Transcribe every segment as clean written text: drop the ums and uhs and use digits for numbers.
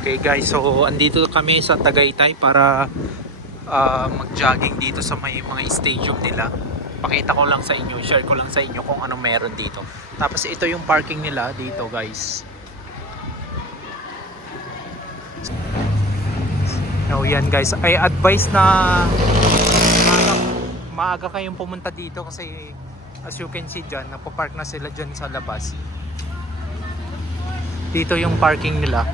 Okay guys, so andito kami sa Tagaytay para mag-jogging dito sa may mga stadium nila. Pakita ko lang sa inyo, share ko lang sa inyo kung ano meron dito. Tapos ito yung parking nila dito guys. So yan guys, I advise na maaga kayong pumunta dito kasi as you can see dyan, napapark na sila dyan sa labas. Dito yung parking nila,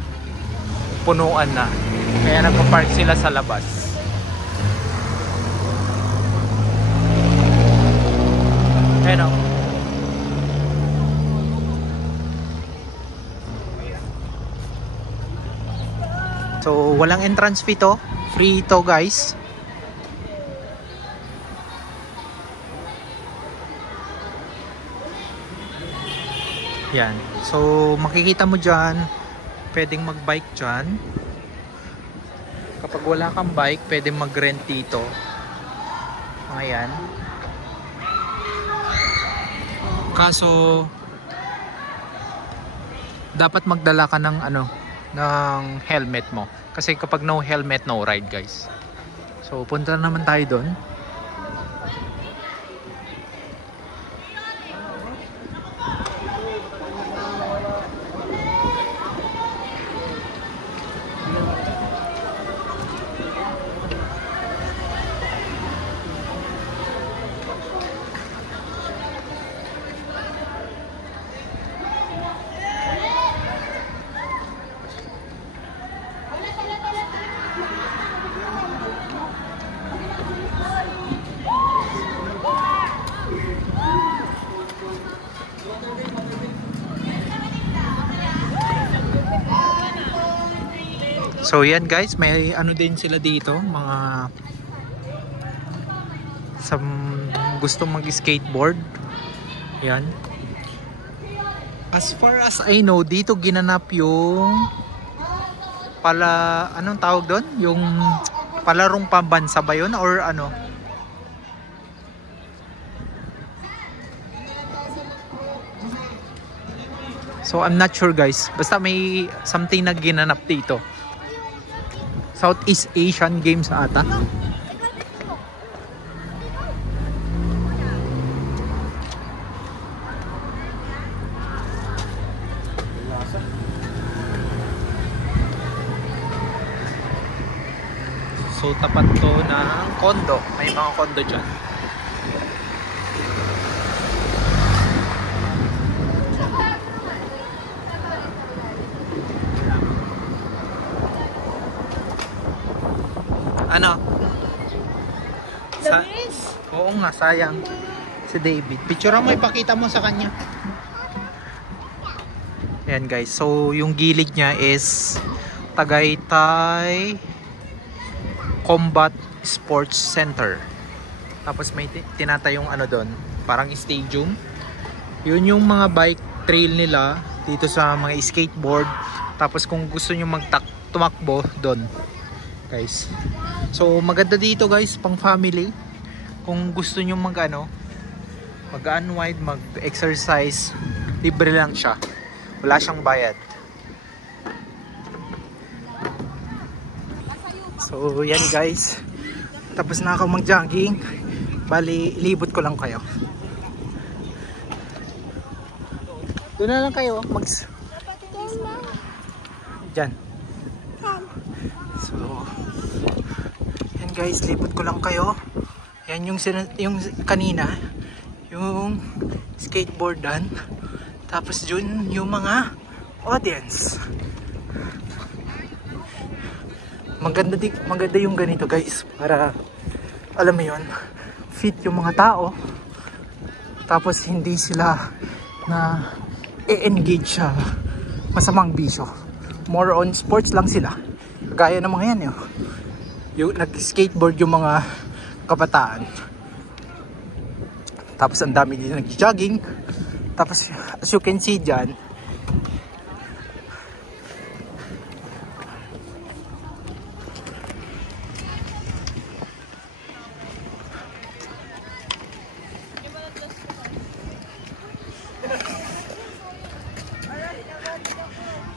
punuan na, kaya nagpa-park sila sa labas. Ayan o. So walang entrance fee to, free to guys. Yan, so makikita mo dyan, pwedeng mag-bike dyan. Kapag wala kang bike, pwedeng mag-rent dito. Ayan. Kaso dapat magdala ka ng ng helmet mo. Kasi kapag no helmet, no ride guys. So punta naman tayo doon. So yan guys, may din sila dito, mga gusto mag-skateboard. Yan. As far as I know, dito ginanap yung anong tawag doon? Yung palarong pambansa ba yun or ano? So I'm not sure guys, basta may something na ginanap dito. Southeast Asian Games ata. So tapat to ng kondo. May mga kondo dyan. Ano? Oo nga, sayang. Si David. Picture mo, ipakita mo sa kanya. Ayan guys. So, yung gilid niya is Tagaytay Combat Sports Center. Tapos may tinatayong doon. Parang stadium. Yun yung mga bike trail nila dito sa mga skateboard. Tapos kung gusto nyo tumakbo doon. Guys. So maganda dito guys, pang family. Kung gusto nyo mag-unwind, mag-exercise, libre lang siya. Wala siyang bayad. So yan guys. Tapos na ako mag-jogging. Bali, ilibot ko lang kayo. Doon na lang kayo. Diyan. So guys, lipot ko lang kayo. Yan yung kanina, yung skateboardan. Tapos dun yung mga audience. Maganda yung ganito guys, para alam mo yun, fit yung mga tao. Tapos hindi sila na e-engage sa masamang bisyo. More on sports lang sila. Gaya ng mga yan yung nag-skateboard yung mga kabataan. Tapos ang dami din nag-jogging. Tapos as you can see dyan,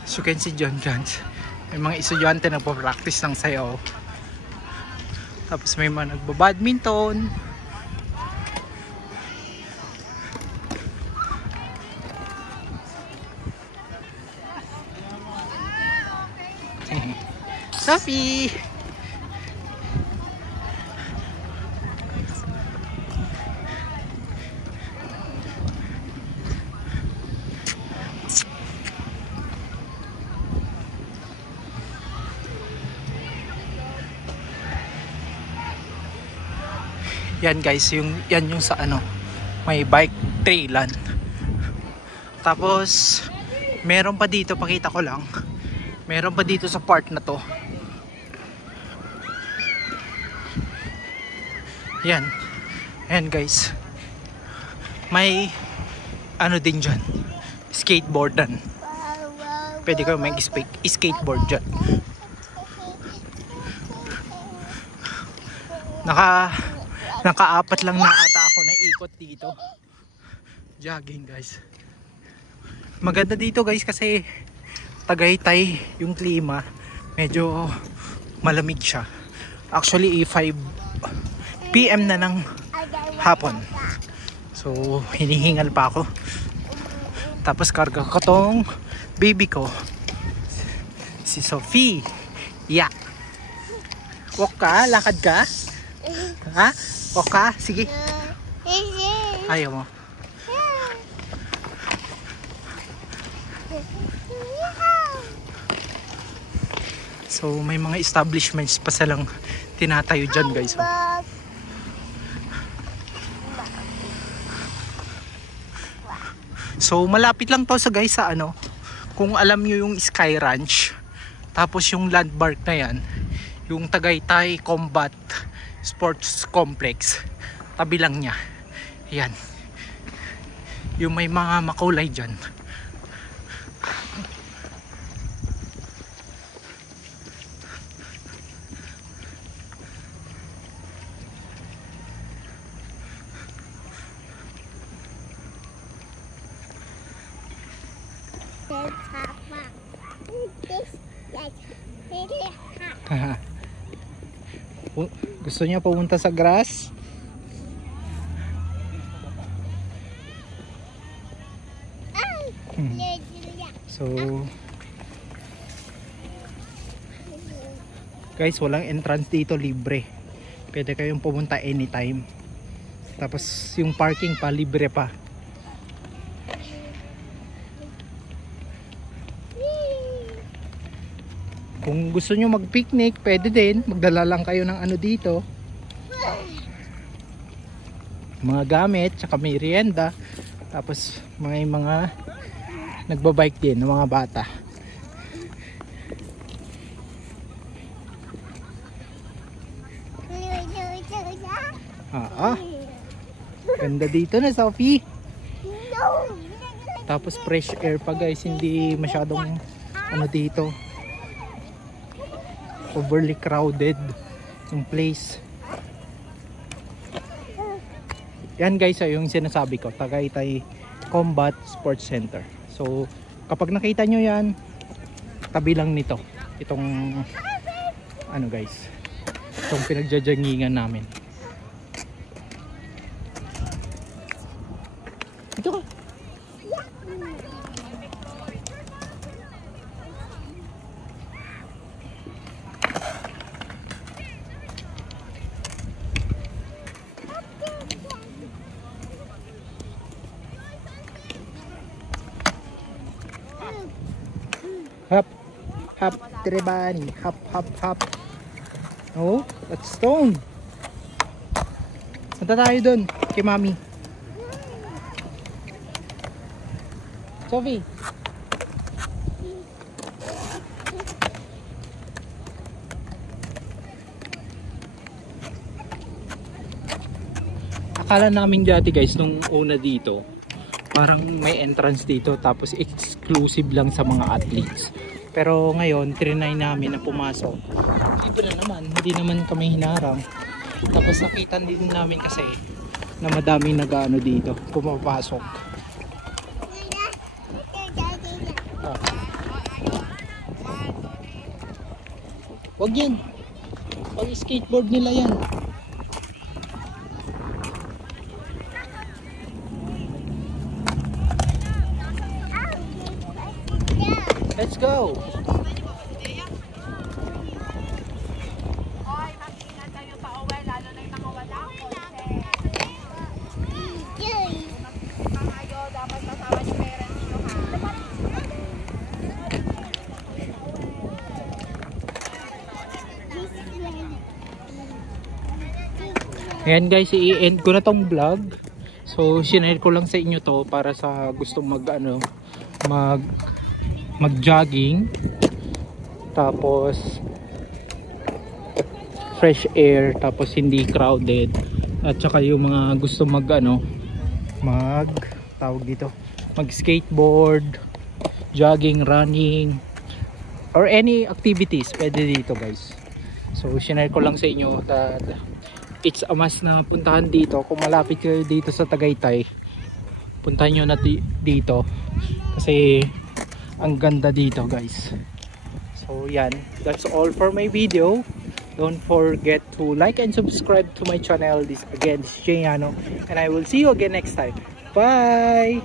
as you can see dyan guys, May mga estudyante nagpo-practice ng sayaw. Tapos may mga nagbo-badminton. Sophie! Yan guys, yan yung sa ano, may bike trailan. Tapos meron pa dito, pakita ko lang. Meron pa dito sa part na to. Yan. Ayan guys. May ano din dyan, skateboardan. Pwede kayo mag-skateboard dyan. Naka-apat lang na ata ako na ikot dito. Jogging guys. Maganda dito guys kasi Tagaytay yung klima. Medyo malamig siya. Actually 5 PM na ng hapon. So hinihingal pa ako. Tapos karga ko tong baby ko, si Sophie. Yeah. Walk ka? Lakad ka? Ha? Walk ka? Sige. Ayaw mo. So may mga establishments pa silang tinatayo dyan guys. So malapit lang to sa guys sa ano, kung alam nyo yung Sky Ranch, tapos yung landmark na yan, yung Tagaytay Combat Sports Complex, tabi lang niya. Yan. Yung may mga makulay dyan. Gusto niya pumunta sa grass? So guys, walang entrance dito, libre. Pwede kayong pumunta anytime. Tapos yung parking pa, libre pa. Kung gusto nyo mag-picnic, pwede din. Magdala lang kayo ng ano dito. Mga gamit, tsaka merienda. Tapos may mga nagbabike din ng mga bata. Ganda dito na, Sophie. Tapos fresh air pa guys. Hindi masyadong ano dito, overly crowded yung place. Yan guys ay yung sinasabi ko, Tagaytay Combat Sports Center. So kapag nakita nyo yan, tabi lang nito itong ano guys, itong pinagjajangingan namin. Ito ka. Hop, hop, Trebani, hop, hop, hop. Oh, that's stone. Punta tayo dun, kay Mami. Sophie. Akala namin dati guys, nung una dito, parang may entrance dito tapos exclusive lang sa mga athletes. Pero ngayon, trinay namin na pumasok. Libre naman, hindi naman kami hinarang. Tapos nakita din namin kasi na madaming nag-ano dito, pumapasok. Wag yan. Pag skateboard nila yan. Let's go. Ayan guys, i-end ko na tong vlog. So, sinare ko lang sa inyo to para sa gustong mag-jogging. Tapos fresh air, tapos hindi crowded. At saka yung mga gusto mag-skateboard, jogging, running, or any activities pwede dito guys. So, sinare ko lang sa inyo that it's a must na puntahan dito. Kung malapit kayo dito sa Tagaytay, puntahan nyo na dito kasi ang ganda dito guys. So yan, that's all for my video. Don't forget to like and subscribe to my channel. This is Jayano, and I will see you again next time. Bye.